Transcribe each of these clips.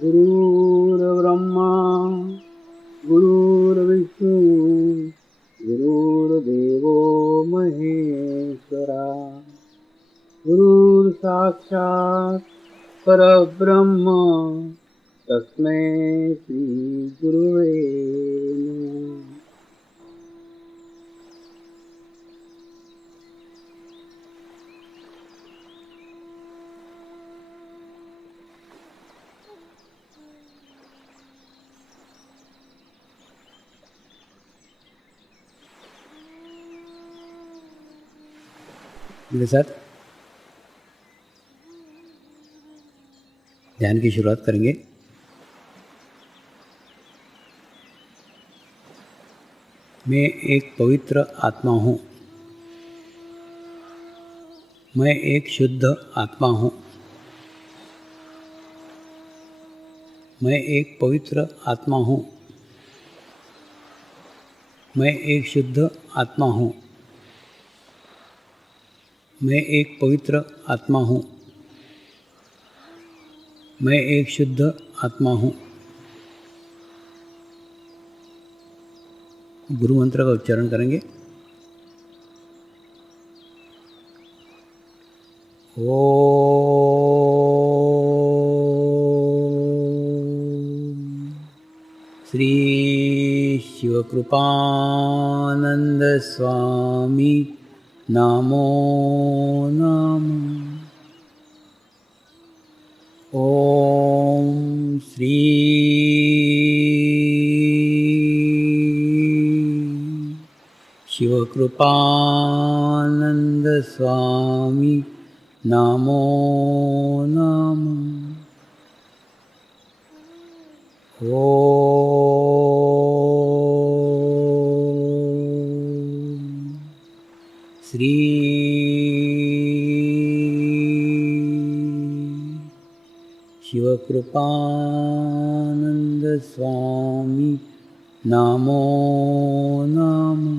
गुरुर्ब्रह्मा गुरुर्विष्णु गुरुर्देवो महेश्वरा गुरुर्साक्षात् परब्रह्म तस्मै श्री गुरुवे नमः। मेरे साथ ध्यान की शुरुआत करेंगे। मैं एक पवित्र आत्मा हूँ। मैं एक शुद्ध आत्मा हूँ। मैं एक पवित्र आत्मा हूँ। मैं एक शुद्ध आत्मा हूँ। मैं एक पवित्र आत्मा हूँ। मैं एक शुद्ध आत्मा हूँ। गुरु मंत्र का उच्चारण करेंगे। ओम श्री शिवकृपानंद स्वामी नमो नमः। ओम श्री शिवकृपानंद स्वामी नमो नमः। ओम श्री शिवकृपानंद स्वामी नमो नमः।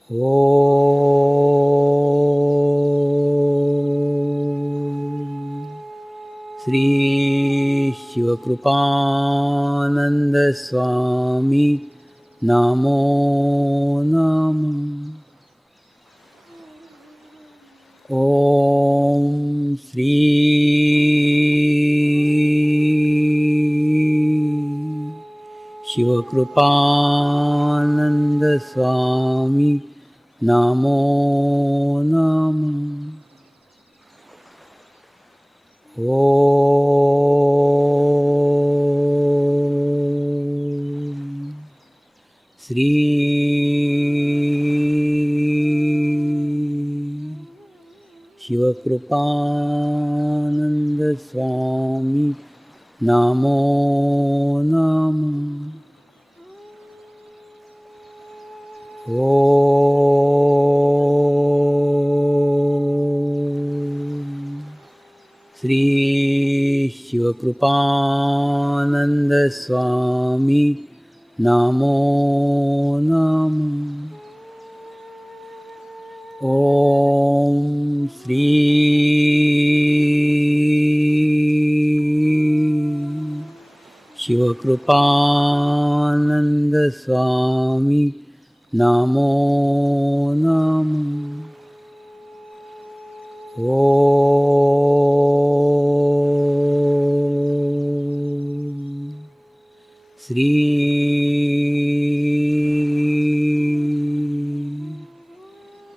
ओम श्री शिवकृपानंद स्वामी नमो नमः। ओम श्री शिवकृपानंद स्वामी नमो नमः। ओम श्री शिवकृपानंद स्वामी नमो नमः। ओम श्री शिवकृपानंद स्वामी नमो नमः। ओम श्री शिवकृपानंद स्वामी नमो नमः। ओम श्री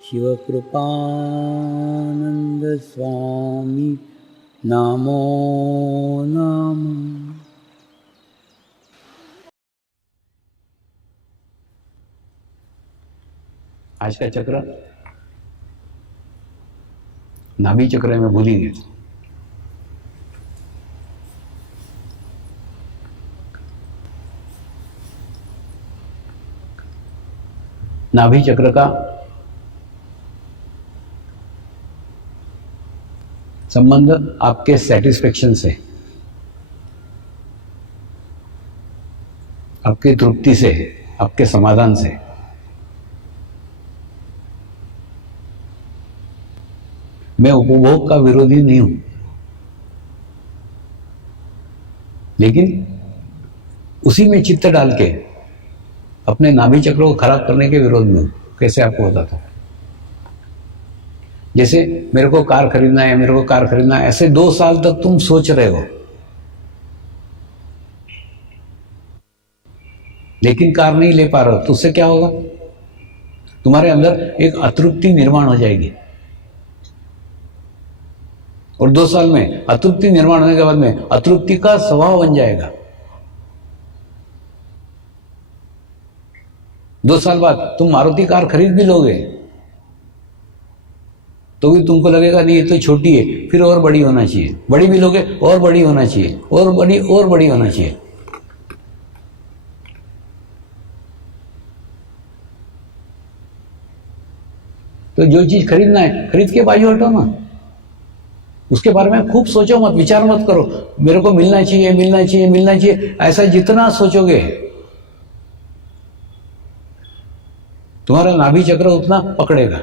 शिवकृपानंद स्वामी नमो नमः। आज का चक्र नाभि चक्र में भूलेंगे। नाभि चक्र का संबंध आपके सेटिस्फेक्शन से, आपकी तृप्ति से, आपके समाधान से। मैं उपभोग का विरोधी नहीं हूं। लेकिन उसी में चित्त डाल के अपने नाभि चक्र को खराब करने के विरोध में कैसे आपको बताता हूं। जैसे मेरे को कार खरीदना है, मेरे को कार खरीदना है, ऐसे 2 साल तक तुम सोच रहे हो, लेकिन कार नहीं ले पा रहे हो, तो उससे क्या होगा? तुम्हारे अंदर एक अतृप्ति निर्माण हो जाएगी, और 2 साल में अतृप्ति निर्माण होने के बाद में अतृप्ति का स्वभाव बन जाएगा। 2 साल बाद तुम मारुति कार खरीद भी लोगे तो भी तुमको लगेगा नहीं, ये तो छोटी है, फिर और बड़ी होना चाहिए। बड़ी भी लोगे, और बड़ी होना चाहिए, और बड़ी होना चाहिए। तो जो चीज खरीदना है, खरीद के बाजू हटो ना, उसके बारे में खूब सोचो मत, विचार मत करो मेरे को मिलना चाहिए, मिलना चाहिए, मिलना चाहिए। ऐसा जितना सोचोगे तुम्हारा नाभि चक्र उतना पकड़ेगा।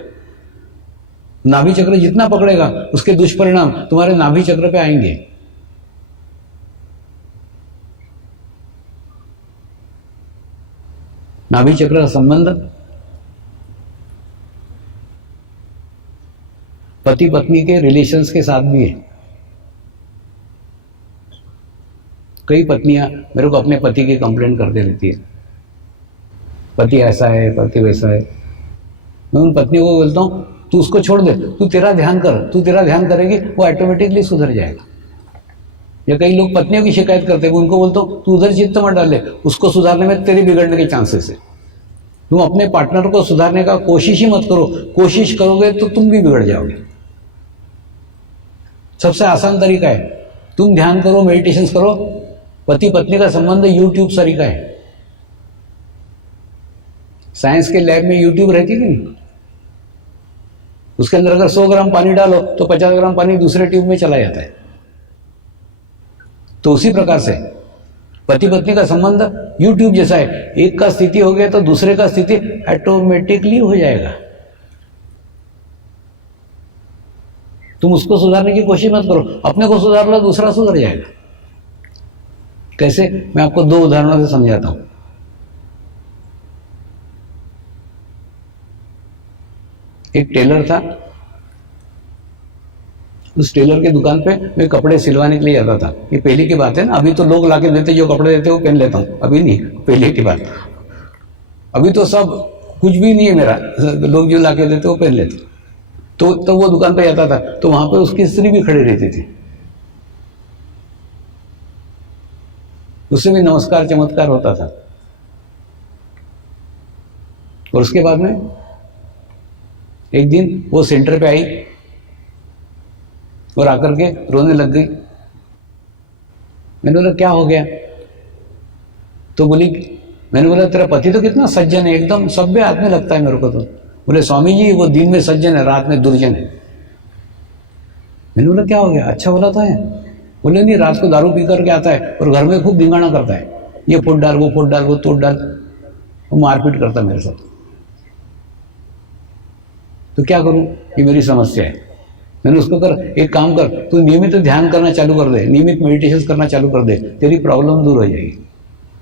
नाभि चक्र जितना पकड़ेगा उसके दुष्परिणाम तुम्हारे नाभि चक्र पे आएंगे। नाभि चक्र का संबंध पति पत्नी के रिलेशंस के साथ भी है। कई पत्नियां मेरे को अपने पति की कंप्लेंट करते रहती है, पति ऐसा है, पति वैसा है। मैं उन पत्नियों को बोलता हूं तू उसको छोड़ दे, तू तेरा ध्यान कर, तू तेरा ध्यान करेगी वो ऑटोमेटिकली सुधर जाएगा। या कई लोग पत्नियों की शिकायत करते हैं, उनको बोलता हूं तू उधर चित्त मत डाले, उसको सुधारने में तेरे बिगड़ने के चांसेस है। तुम अपने पार्टनर को सुधारने का कोशिश ही मत करो, कोशिश करोगे तो तुम भी बिगड़ जाओगे। सबसे आसान तरीका है तुम ध्यान करो, मेडिटेशन करो। पति पत्नी का संबंध यूट्यूब तरीका है। साइंस के लैब में यूट्यूब रहती कि नहीं, उसके अंदर अगर 100 ग्राम पानी डालो तो 50 ग्राम पानी दूसरे ट्यूब में चला जाता है। तो उसी प्रकार से पति पत्नी का संबंध यूट्यूब जैसा है। एक का स्थिति हो गया तो दूसरे का स्थिति ऑटोमेटिकली हो जाएगा। तुम उसको सुधारने की कोशिश मत करो, अपने को सुधार लो, दूसरा सुधर जाएगा। कैसे? मैं आपको 2 उदाहरणों से समझाता हूं। एक टेलर था, उस टेलर के दुकान पे मैं कपड़े सिलवाने के लिए जाता था। ये पहले की बात है ना, अभी तो लोग लाके देते, जो कपड़े देते वो पहन लेता हूँ, अभी नहीं, पहले की बात। अभी तो सब कुछ भी नहीं है मेरा, लोग जो लाके देते वो पहन लेते। तो वो दुकान पे जाता था तो वहां पे उसकी स्त्री भी खड़ी रहती थी, उससे भी नमस्कार चमत्कार होता था। और उसके बाद में एक दिन वो सेंटर पे आई और आकर के रोने लग गई। मैंने बोला क्या हो गया? तो बोली, मैंने बोला तेरा पति तो कितना सज्जन है, एकदम सभ्य आदमी लगता है मेरे को। तो बोले स्वामी जी वो दिन में सज्जन है, रात में दुर्जन है। मैंने बोला क्या हो गया? अच्छा बोला था। बोले नहीं, रात को दारू पी करके आता है और घर में खूब धिंगाना करता है, ये फुट डाल, वो फुट डाल, वो तोड़ डाल, वो मारपीट करता है मेरे साथ। तो क्या करूं? ये मेरी समस्या है। मैंने उसको कर, एक काम कर, तू नियमित ध्यान करना चालू कर दे, नियमित मेडिटेशन करना चालू कर दे, तेरी प्रॉब्लम दूर हो जाएगी।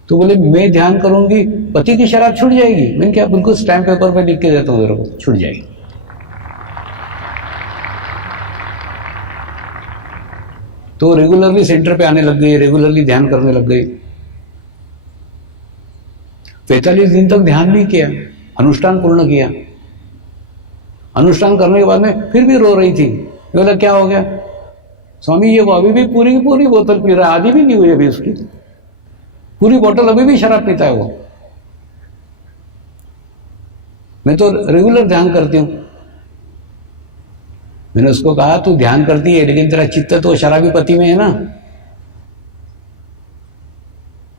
तो बोले मैं ध्यान करूंगी पति की शराब छूट जाएगी। मैंने क्या, बिल्कुल स्टैम्प पेपर पे लिख के देता हूं तेरे को, छूट जाएगी। तो रेगुलरली सेंटर पे आने लग गई, रेगुलरली ध्यान करने लग गई। 45 दिन तक ध्यान भी किया, अनुष्ठान पूर्ण किया। अनुष्ठान करने के बाद में फिर भी रो रही थी। बोला क्या हो गया? स्वामी ये वो अभी भी पूरी की पूरी बोतल पी रहा है, आधी भी नहीं हुई अभी उसकी, पूरी बोतल अभी भी शराब पीता है वो। मैं तो रेगुलर ध्यान करती हूं। मैंने उसको कहा तू ध्यान करती है लेकिन तेरा चित्त तो शराबी पति में है ना।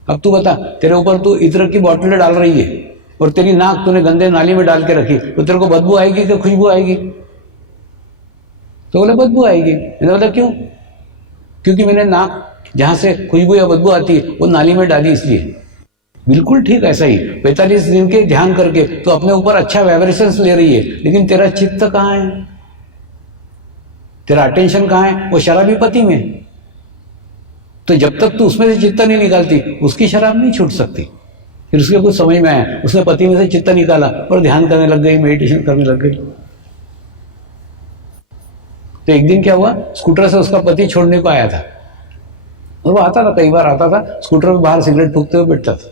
अब तू बता, तेरे ऊपर तू इत्र की बोतलें डाल रही है और तेरी नाक तूने गंदे नाली में डाल के रखी, तो तेरे को बदबू आएगी कि खुशबू आएगी? तो बोले बदबू आएगी। मैंने बोला क्यों? क्योंकि मैंने नाक जहां से खुशबू या बदबू आती है वो नाली में डाली इसलिए। बिल्कुल ठीक ऐसा ही 45 दिन के ध्यान करके तो अपने ऊपर अच्छा वाइब्रेशंस ले रही है, लेकिन तेरा चित्त कहाँ है, तेरा अटेंशन कहाँ है? वो शराबी पति में। तो जब तक तू उसमें से चित्त नहीं निकालती उसकी शराब नहीं छूट सकती। फिर उसके कुछ समझ में आया, उसने पति में से चित्त निकाला और ध्यान करने लग गई, मेडिटेशन करने लग गई। तो एक दिन क्या हुआ, स्कूटर से उसका पति छोड़ने को आया था और वो आता था, कई बार आता था, स्कूटर में बाहर सिगरेट फूकते हुए बैठता था।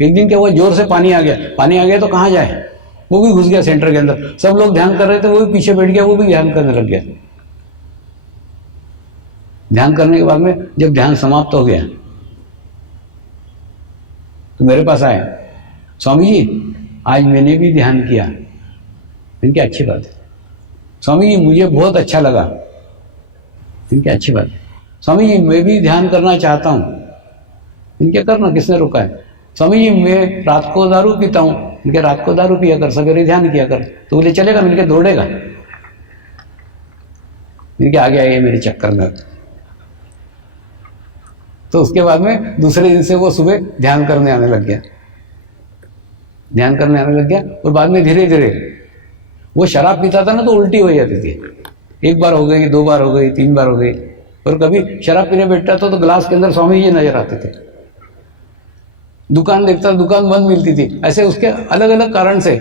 एक दिन क्या हुआ, जोर से पानी आ गया तो कहाँ जाए, वो भी घुस गया सेंटर के अंदर। सब लोग ध्यान कर रहे थे, वो भी पीछे बैठ गया, वो भी ध्यान करने लग गया। ध्यान करने के बाद में जब ध्यान समाप्त हो गया तो मेरे पास आए, स्वामी जी आज मैंने भी ध्यान किया। इनकी अच्छी बात है। स्वामी जी मुझे बहुत अच्छा लगा। इनकी अच्छी बात है। स्वामी जी मैं भी ध्यान करना चाहता हूँ। इनके करना, किसने रोका है। स्वामी जी मैं रात को दारू पीता हूँ। इनके रात को दारू पिया कर, सवेरे ध्यान किया कर। तो बोले चलेगा, मिलके दौड़ेगा। इनके आगे आए मेरे चक्कर में। तो उसके बाद में दूसरे दिन से वो सुबह ध्यान करने आने लग गया, ध्यान करने आने लग गया। और बाद में धीरे धीरे वो शराब पीता था ना तो उल्टी हो जाती थी। एक बार हो गई, 2 बार हो गई, 3 बार हो गई। और कभी शराब पीने बैठता तो ग्लास के अंदर स्वामी जी नजर आते थे। दुकान देखता, दुकान बंद मिलती थी। ऐसे उसके अलग अलग कारण से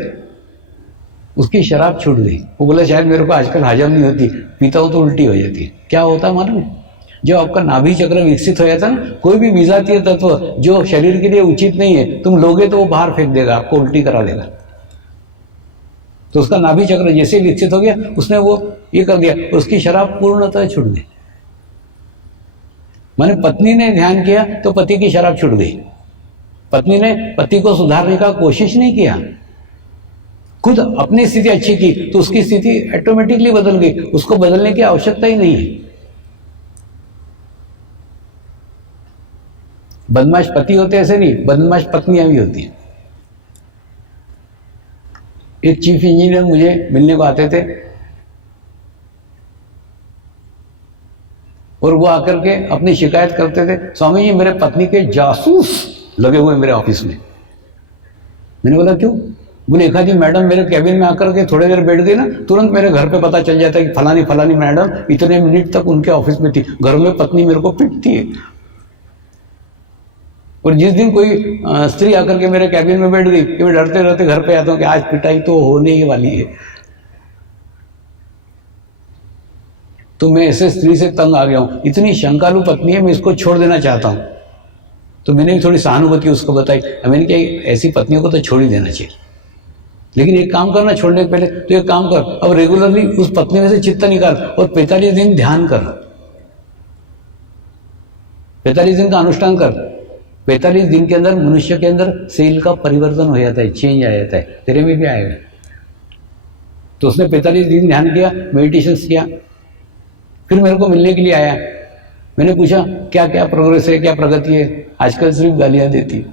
उसकी शराब छूट गई। वो बोला शायद मेरे को आजकल हजम नहीं होती, पीता हो तो उल्टी हो जाती है। क्या होता है मालूम है, जो आपका नाभि चक्र विकसित हो जाता है ना, कोई भी विजातीय तत्व जो शरीर के लिए उचित नहीं है तुम लोगे तो वो बाहर फेंक देगा, आपको उल्टी करा देगा। तो उसका नाभि चक्र जैसे विकसित हो गया, उसने वो ये कर दिया, उसकी शराब पूर्णतः छूट गई। माने पत्नी ने ध्यान किया तो पति की शराब छूट गई। पत्नी ने पति को सुधारने का कोशिश नहीं किया, खुद अपनी स्थिति अच्छी की तो उसकी स्थिति ऑटोमेटिकली बदल गई। उसको बदलने की आवश्यकता ही नहीं है। बदमाश पति होते ऐसे नहीं, बदमाश पत्नियां भी होती हैं। एक चीफ इंजीनियर मुझे मिलने को आते थे और वो आकर के अपनी शिकायत करते थे, स्वामी जी मेरे पत्नी के जासूस लगे हुए मेरे ऑफिस में। मैंने बोला क्यों? बोले एक आधी मैडम मेरे कैबिन में आकर के थोड़ी देर बैठ गई ना, तुरंत मेरे घर पे पता चल जाता है कि फलानी फलानी मैडम इतने मिनट तक उनके ऑफिस में थी। घर में पत्नी मेरे को पीटती है। और जिस दिन कोई स्त्री आकर के मेरे कैबिन में बैठ गई कि मैं डरते डरते घर पे आता हूँ कि आज पिटाई तो होने ही वाली है, तो मैं ऐसे स्त्री से तंग आ गया हूँ। इतनी शंकालु पत्नी है, मैं इसको छोड़ देना चाहता हूँ। तो मैंने भी थोड़ी सहानुभूति उसको बताई। मैंने कहा ऐसी पत्नियों को तो छोड़ ही देना चाहिए, लेकिन एक काम करना छोड़ने के पहले तो एक काम कर, अब रेगुलरली उस पत्नी में से चित्त निकाल और 45 दिन ध्यान कर। 45 दिन का अनुष्ठान कर। 45 दिन के अंदर मनुष्य के अंदर सेल का परिवर्तन हो जाता है, चेंज आ जाता है। तेरे में भी आएगा। तो उसने 45 दिन ध्यान किया, मेडिटेशन किया, फिर मेरे को मिलने के लिए आया। मैंने पूछा क्या क्या प्रोग्रेस है, क्या प्रगति है। आजकल सिर्फ गालियां देती है।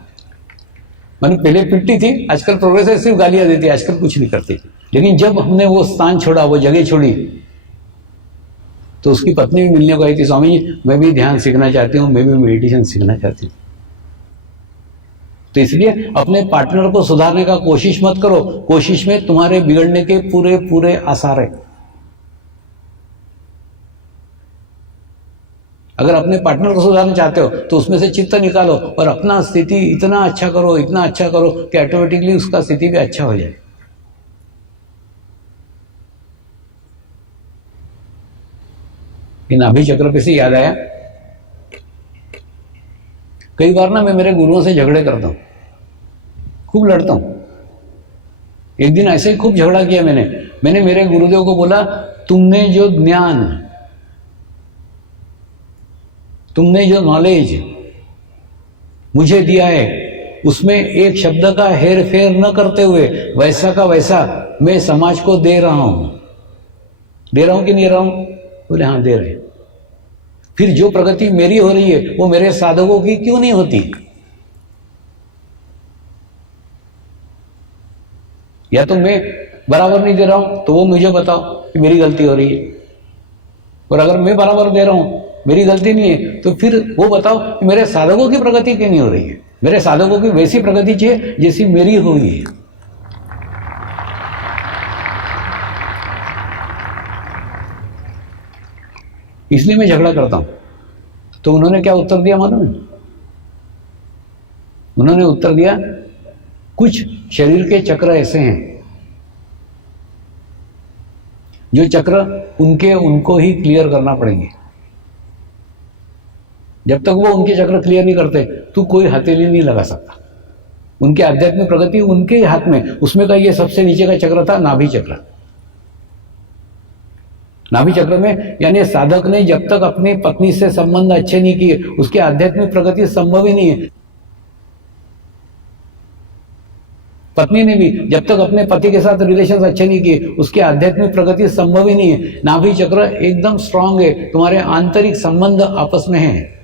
मैंने पहले पिटती थी, आजकल प्रोग्रेस है, सिर्फ गालियां देती है, आजकल कुछ नहीं करती। लेकिन जब हमने वो स्थान छोड़ा, वो जगह छोड़ी, तो उसकी पत्नी भी मिलने को आई थी, स्वामी जी मैं भी ध्यान सीखना चाहती हूँ, मैं भी मेडिटेशन सीखना चाहती हूँ। तो इसलिए अपने पार्टनर को सुधारने का कोशिश मत करो, कोशिश में तुम्हारे बिगड़ने के पूरे पूरे आसार है। अगर अपने पार्टनर को सुधारना चाहते हो तो उसमें से चित्त निकालो और अपना स्थिति इतना अच्छा करो, इतना अच्छा करो कि ऑटोमेटिकली उसका स्थिति भी अच्छा हो जाए। इन नाभि चक्र पे से याद आया, कई बार ना मैं मेरे गुरुओं से झगड़े करता हूं, खूब लड़ता हूं। एक दिन ऐसे ही खूब झगड़ा किया मैंने मेरे गुरुदेव को बोला, तुमने जो ज्ञान, तुमने जो नॉलेज मुझे दिया है उसमें एक शब्द का हेर फेर न करते हुए वैसा का वैसा मैं समाज को दे रहा हूं। दे रहा हूं कि नहीं दे रहा हूं? बोले हाँ दे रहे। फिर जो प्रगति मेरी हो रही है वो मेरे साधकों की क्यों नहीं होती? या तो मैं बराबर नहीं दे रहा हूं तो वो मुझे बताओ कि मेरी गलती हो रही है, और अगर मैं बराबर दे रहा हूं मेरी गलती नहीं है तो फिर वो बताओ कि मेरे साधकों की प्रगति क्यों नहीं हो रही है। मेरे साधकों की वैसी प्रगति चाहिए जैसी मेरी हुई है। इसलिए मैं झगड़ा करता हूं। तो उन्होंने क्या उत्तर दिया मालूम है? उन्होंने उत्तर दिया, कुछ शरीर के चक्र ऐसे हैं जो चक्र उनको ही क्लियर करना पड़ेंगे। जब तक वो उनके चक्र क्लियर नहीं करते तो कोई हथेली नहीं लगा सकता। उनकी आध्यात्मिक प्रगति उनके ही हाथ में। उसमें का ये सबसे नीचे का चक्र था नाभि चक्र। नाभि चक्र में यानी साधक ने जब तक अपनी पत्नी से संबंध अच्छे नहीं किए उसकी आध्यात्मिक प्रगति संभव ही नहीं है। पत्नी ने भी जब तक अपने पति के साथ रिलेशंस अच्छे नहीं किए उसकी आध्यात्मिक प्रगति संभव ही नहीं है। नाभि चक्र एकदम स्ट्रांग है, तुम्हारे आंतरिक संबंध आपस में हैं।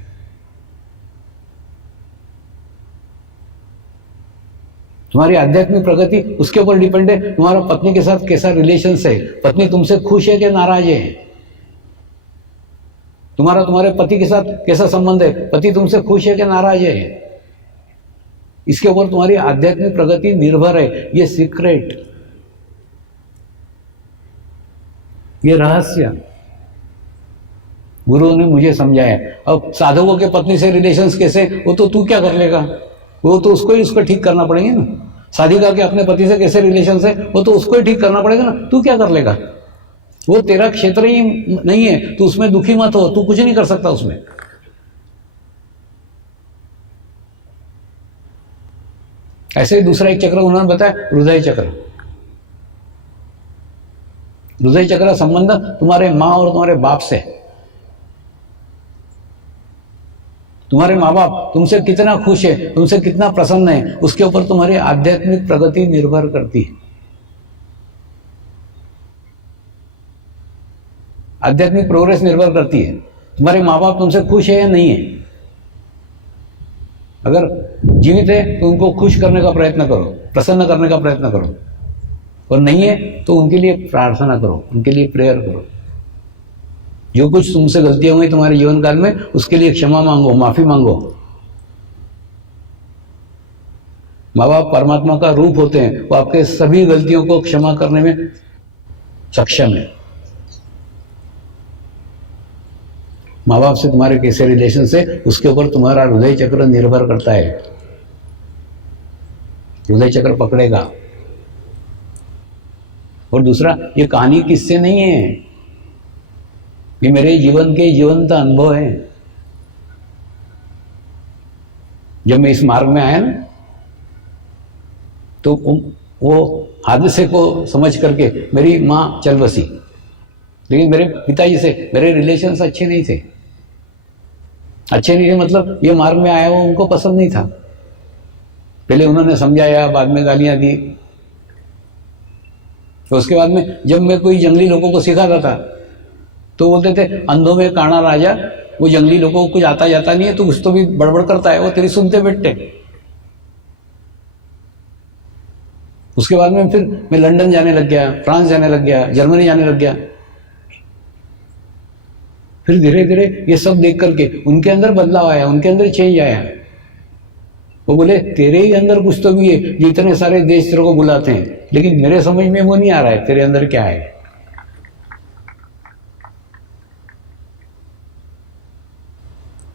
तुम्हारी आध्यात्मिक प्रगति उसके ऊपर डिपेंड है, तुम्हारा पत्नी के साथ कैसा रिलेशंस है, पत्नी तुमसे खुश है कि नाराज है, तुम्हारे पति के साथ कैसा संबंध है, पति तुमसे खुश है कि नाराज है, इसके ऊपर तुम्हारी आध्यात्मिक प्रगति निर्भर है। ये सीक्रेट, ये रहस्य गुरुओं ने मुझे समझाया। अब साधकों के पत्नी से रिलेशंस कैसे, वो तो तू क्या कर लेगा, वो तो उसको ठीक करना पड़ेंगे ना। साधिका के अपने पति से कैसे रिलेशन है वो तो उसको ही ठीक करना पड़ेगा ना, तू क्या कर लेगा, वो तेरा क्षेत्र ही नहीं है, तू उसमें दुखी मत हो, तू कुछ नहीं कर सकता उसमें। ऐसे ही दूसरा एक चक्र उन्होंने बताया, हृदय चक्र। हृदय चक्र का संबंध तुम्हारे माँ और तुम्हारे बाप से। तुम्हारे माँ बाप तुमसे कितना खुश है, तुमसे कितना प्रसन्न है, उसके ऊपर तुम्हारी आध्यात्मिक प्रगति निर्भर करती है। आध्यात्मिक प्रोग्रेस निर्भर करती है तुम्हारे माँ बाप तुमसे खुश है या नहीं है। अगर जीवित है तो उनको खुश करने का प्रयत्न करो, प्रसन्न करने का प्रयत्न करो, और नहीं है तो उनके लिए प्रार्थना करो, उनके लिए प्रेयर करो। जो कुछ तुमसे गलतियां हुई तुम्हारे जीवन काल में उसके लिए क्षमा मांगो, माफी मांगो। माँ बाप परमात्मा का रूप होते हैं, वो आपके सभी गलतियों को क्षमा करने में सक्षम है। माँ बाप से तुम्हारे कैसे रिलेशन से उसके ऊपर तुम्हारा हृदय चक्र निर्भर करता है। हृदय चक्र पकड़ेगा। और दूसरा, ये कहानी किससे नहीं है, ये मेरे जीवन के जीवंत अनुभव है। जब मैं इस मार्ग में आया ना तो वो हादसे को समझ करके मेरी माँ चल बसी, लेकिन मेरे पिताजी से मेरे रिलेशंस अच्छे नहीं थे। अच्छे नहीं थे मतलब ये मार्ग में आया वो उनको पसंद नहीं था। पहले उन्होंने समझाया, बाद में गालियां दी। तो उसके बाद में जब मैं कोई जंगली लोगों को सिखाता था तो बोलते थे, अंधों में काना राजा, वो जंगली लोगों को कुछ आता जाता नहीं है, तो कुछ तो भी बड़बड़ करता है, वो तेरी सुनते बैठते। उसके बाद में फिर मैं लंदन जाने लग गया, फ्रांस जाने लग गया, जर्मनी जाने लग गया। फिर धीरे धीरे ये सब देख करके उनके अंदर बदलाव आया, उनके अंदर चेंज आया। वो बोले, तेरे ही अंदर कुछ तो भी है जो इतने सारे देश तेरे को बुलाते हैं, लेकिन मेरे समझ में वो नहीं आ रहा है तेरे अंदर क्या है।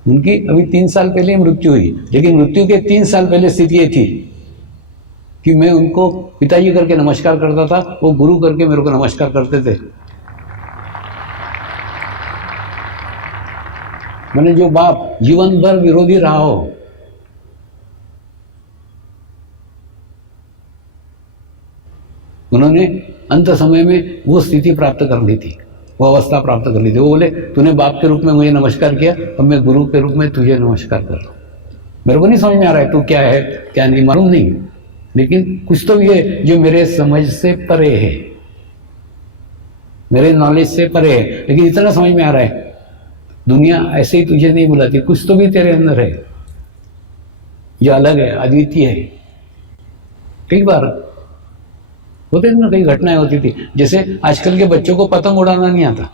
उनकी अभी 3 साल पहले मृत्यु हुई, लेकिन मृत्यु के 3 साल पहले स्थिति ये थी कि मैं उनको पिताजी करके नमस्कार करता था, वो गुरु करके मेरे को नमस्कार करते थे। मैंने जो बाप जीवन भर विरोधी रहा हो, उन्होंने अंत समय में वो स्थिति प्राप्त कर ली थी, वो अवस्था प्राप्त कर ली थी। वो बोले, तूने बाप के रूप में मुझे नमस्कार किया, अब मैं गुरु के रूप में तुझे नमस्कार कर रहा हूं। मेरे को नहीं समझ में आ रहा है तू क्या है क्या नहीं, मालूम नहीं, लेकिन कुछ तो भी है जो मेरे समझ से परे है, मेरे नॉलेज से परे है। लेकिन इतना समझ में आ रहा है, दुनिया ऐसे ही तुझे नहीं बुलाती, कुछ तो भी तेरे अंदर है जो अलग है, अद्वितीय है। कई बार होते थे ना, कई घटनाएं होती थी, जैसे आजकल के बच्चों को पतंग उड़ाना नहीं आता,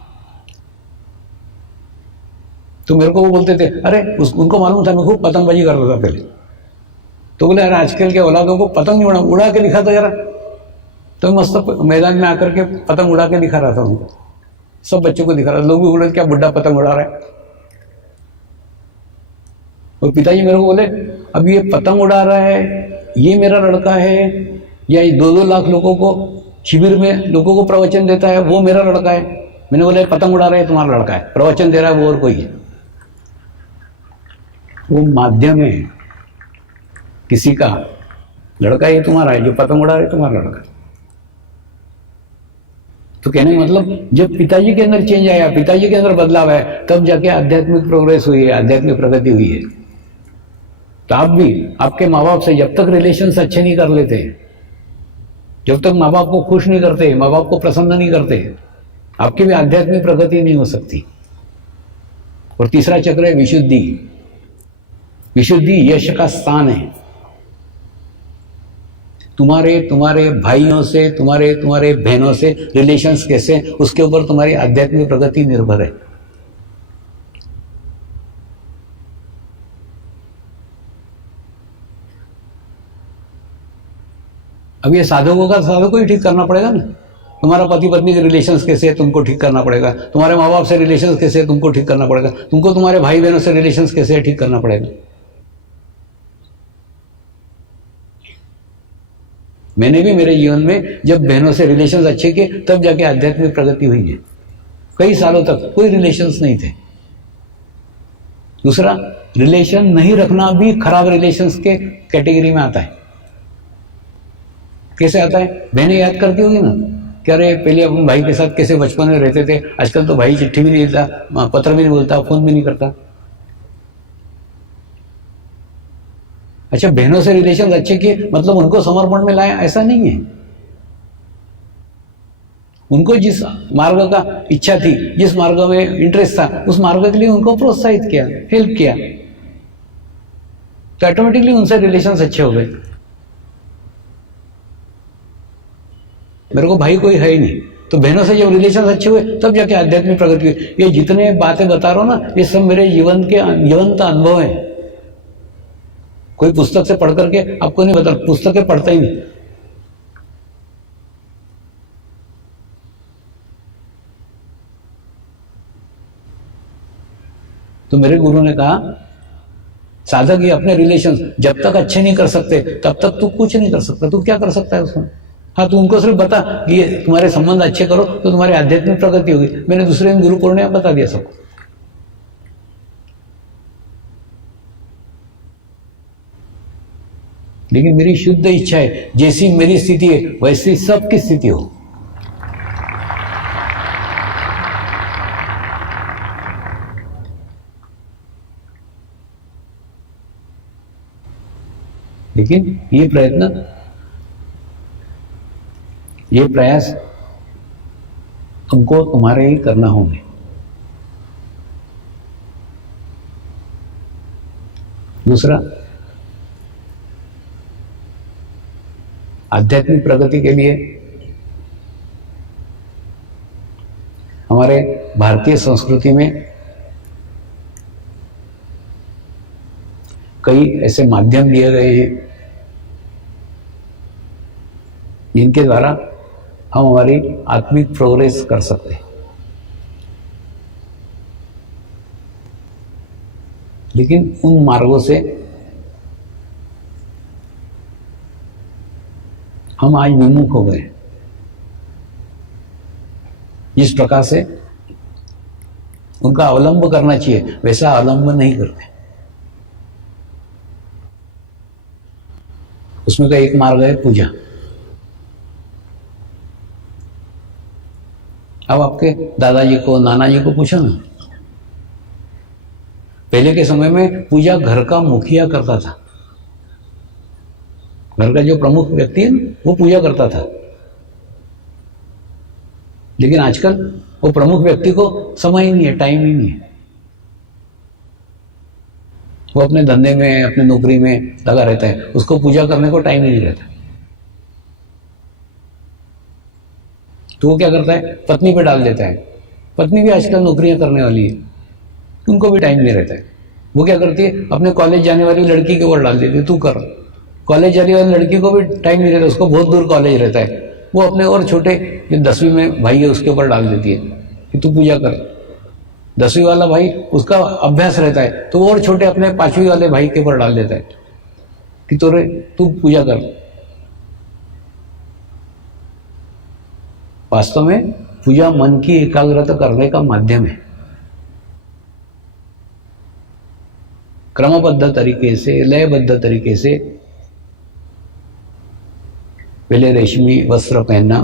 तो मेरे को वो बोलते थे, अरे उनको मालूम था मैं खूब पतंगबाजी करता था पहले, तो बोले, अरे आजकल के औलादों को पतंग नहीं उड़ा के दिखा था जरा। तो मस्त मैदान में आकर के पतंग उड़ा के दिखा रहा था उनको, सब बच्चों को दिखा रहा था। लोग भी बोले, क्या बुढ़ा पतंग उड़ा रहा है। और पिताजी मेरे को बोले अब ये पतंग उड़ा रहा है, ये मेरा लड़का है, या ये 2-2 लाख लोगों को शिविर में लोगों को प्रवचन देता है, वो मेरा लड़का है। मैंने बोला पतंग उड़ा रहा है तुम्हारा लड़का है, प्रवचन दे रहा है वो और कोई है। वो माध्यम है, किसी का लड़का ये तुम्हारा है, जो पतंग उड़ा रहा है तुम्हारा लड़का है। तो कहने का मतलब जब पिताजी के अंदर चेंज आया, पिताजी के अंदर बदलाव है, तब जाके आध्यात्मिक प्रोग्रेस हुई है, आध्यात्मिक प्रगति हुई है। तो आप भी आपके माँ बाप से जब तक रिलेशंस अच्छे नहीं कर लेते, जब तक माँ बाप को खुश नहीं करते, माँ बाप को प्रसन्न नहीं करते, आपकी भी आध्यात्मिक प्रगति नहीं हो सकती। और तीसरा चक्र है विशुद्धि। विशुद्धि यश का स्थान है। तुम्हारे भाइयों से, तुम्हारे बहनों से रिलेशंस कैसे, उसके ऊपर तुम्हारी आध्यात्मिक प्रगति निर्भर है। अब ये साधकों ही ठीक करना पड़ेगा ना। तुम्हारा पति पत्नी के रिलेशंस कैसे है, तुमको ठीक करना पड़ेगा। तुम्हारे माँ बाप से रिलेशंस कैसे है, तुमको ठीक करना पड़ेगा। तुमको तुम्हारे भाई बहनों से रिलेशंस कैसे है, ठीक करना पड़ेगा। मैंने भी मेरे जीवन में जब बहनों से रिलेशंस अच्छे किए, तब जाके आध्यात्मिक प्रगति हुई है। कई सालों तक कोई रिलेशंस नहीं थे। दूसरा, रिलेशन नहीं रखना भी खराब रिलेशंस के कैटेगरी में आता है। कैसे आता है? बहनें याद करती होगी ना, क्या रे पहले अपन भाई के साथ कैसे बचपन में रहते थे, आजकल तो भाई चिट्ठी भी नहीं देता, पत्र भी नहीं बोलता, फोन भी नहीं करता। अच्छा, बहनों से रिलेशन अच्छे किए मतलब उनको समर्पण में लाया, ऐसा नहीं है। उनको जिस मार्ग का इच्छा थी, जिस मार्ग में इंटरेस्ट था, उस मार्ग के लिए उनको प्रोत्साहित किया, हेल्प किया, तो ऑटोमेटिकली उनसे रिलेशंस अच्छे हो गए। मेरे को भाई कोई है ही नहीं, तो बहनों से जब रिलेशन अच्छे हुए तब जाके आध्यात्मिक प्रगति हुई। ये जितने बातें बता रहा हूं ना, ये सब मेरे जीवन के जीवंत अनुभव है। कोई पुस्तक से पढ़ करके आपको नहीं बता, पुस्तकें पढ़ता ही नहीं। तो मेरे गुरु ने कहा, साधक ये अपने रिलेशन जब तक अच्छे नहीं कर सकते तब तक तू कुछ नहीं कर सकता। तू क्या कर सकता है उसमें? हाँ, तू उनको सिर्फ बता कि ये तुम्हारे संबंध अच्छे करो तो तुम्हारी आध्यात्मिक प्रगति होगी। मैंने दूसरे दिन गुरु पूर्णिमा बता दिया सबको। लेकिन मेरी शुद्ध इच्छा है, जैसी मेरी स्थिति है वैसी सबकी स्थिति हो। लेकिन ये प्रयास तुमको तुम्हारे ही करना होंगे। दूसरा, आध्यात्मिक प्रगति के लिए हमारे भारतीय संस्कृति में कई ऐसे माध्यम दिए गए हैं जिनके द्वारा हम हमारी आत्मिक प्रोग्रेस कर सकते हैं। लेकिन उन मार्गों से हम आज विमुख हो गए। जिस प्रकार से उनका अवलंब करना चाहिए वैसा अवलंब नहीं करते। उसमें का एक मार्ग है पूजा। अब आपके दादाजी को, नाना जी को पूछो ना, पहले के समय में पूजा घर का मुखिया करता था। घर का जो प्रमुख व्यक्ति है वो पूजा करता था। लेकिन आजकल वो प्रमुख व्यक्ति को समय ही नहीं है, टाइम ही नहीं है। वो अपने धंधे में, अपने नौकरी में लगा रहता है, उसको पूजा करने को टाइम ही नहीं रहता। तो वो क्या करता है, पत्नी पे डाल देता है। पत्नी भी आजकल नौकरियां करने वाली है, उनको भी टाइम नहीं रहता है। वो क्या करती है, अपने कॉलेज जाने वाली लड़की के ऊपर डाल देती है, तू कर। कॉलेज जाने वाली लड़की को भी टाइम नहीं रहता, उसको बहुत दूर कॉलेज रहता है। वो अपने और छोटे जो 10वीं में भाई है उसके ऊपर डाल देती है कि तू पूजा कर। 10वीं वाला भाई उसका अभ्यास रहता है तो वो और छोटे अपने 5वीं वाले भाई के ऊपर डाल देता है कि तू पूजा कर। वास्तव में पूजा मन की एकाग्रता करने का माध्यम है। क्रमबद्ध तरीके से, लयबद्ध तरीके से पहले रेशमी वस्त्र पहनना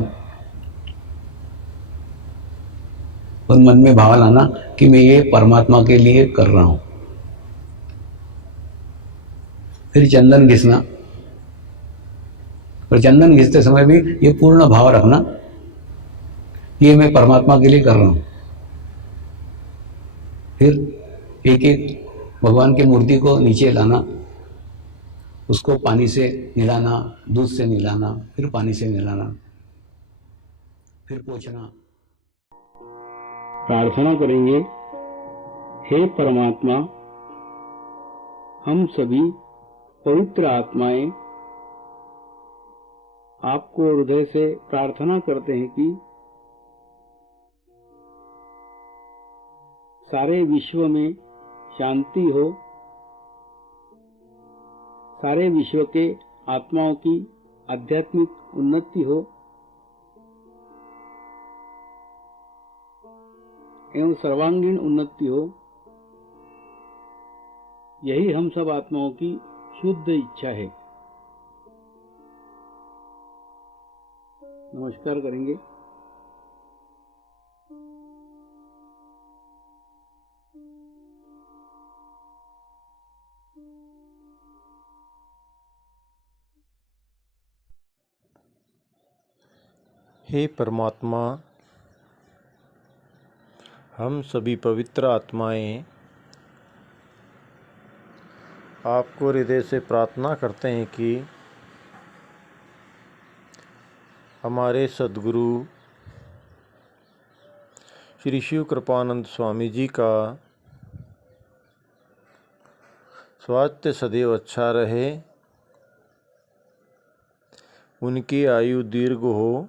और मन में भाव लाना कि मैं ये परमात्मा के लिए कर रहा हूं। फिर चंदन घिसना, और चंदन घिसते समय भी ये पूर्ण भाव रखना ये मैं परमात्मा के लिए कर रहा हूं। फिर एक एक भगवान की मूर्ति को नीचे लाना, उसको पानी से नहलाना, दूध से नहलाना, फिर पानी से नहलाना, फिर पोंछना। प्रार्थना करेंगे, हे परमात्मा, हम सभी पवित्र आत्माएं आपको हृदय से प्रार्थना करते हैं कि सारे विश्व में शांति हो, सारे विश्व के आत्माओं की आध्यात्मिक उन्नति हो एवं सर्वांगीण उन्नति हो। यही हम सब आत्माओं की शुद्ध इच्छा है। नमस्कार करेंगे। हे परमात्मा, हम सभी पवित्र आत्माएं आपको हृदय से प्रार्थना करते हैं कि हमारे सद्गुरु श्री शिव कृपानंद स्वामी जी का स्वास्थ्य सदैव अच्छा रहे, उनकी आयु दीर्घ हो,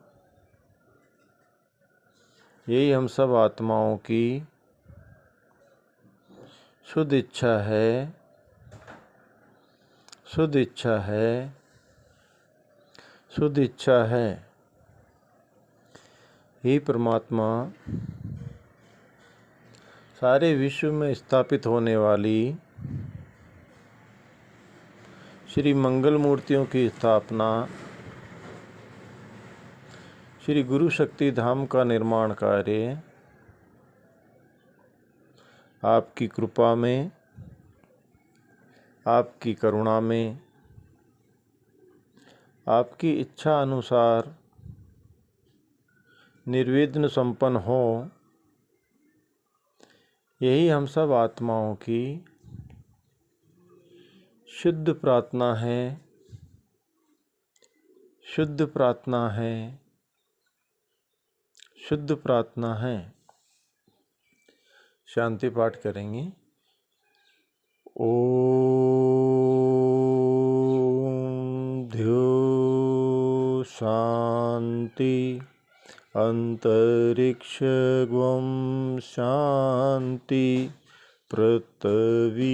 यही हम सब आत्माओं की शुद्ध इच्छा है, शुद्ध इच्छा है, शुद्ध इच्छा है। हे परमात्मा, सारे विश्व में स्थापित होने वाली श्री मंगल मूर्तियों की स्थापना, श्री गुरु शक्ति धाम का निर्माण कार्य आपकी कृपा में, आपकी करुणा में, आपकी इच्छा अनुसार निर्विघ्न संपन्न हो, यही हम सब आत्माओं की शुद्ध प्रार्थना है, शुद्ध प्रार्थना है, शुद्ध प्रार्थना है। शांति पाठ करेंगे। ओम ध्यो शांति अंतरिक्ष ग्वम शांति पृथ्वी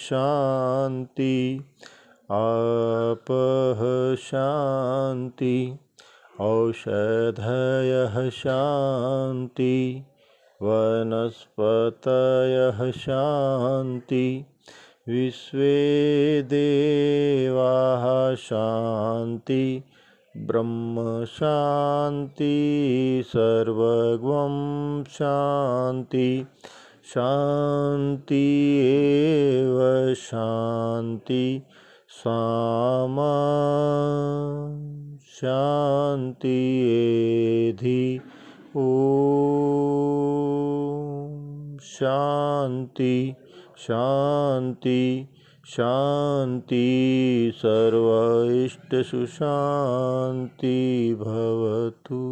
शांति आपः शांति औषधयः शांति वनस्पतयः शांति विश्वे देवाः शांति ब्रह्म शांति सर्वगं शांति शांति एव शांति सामा शांति एधि ओम शांति शांति शांति सर्व इष्ट सुशांति भवतु।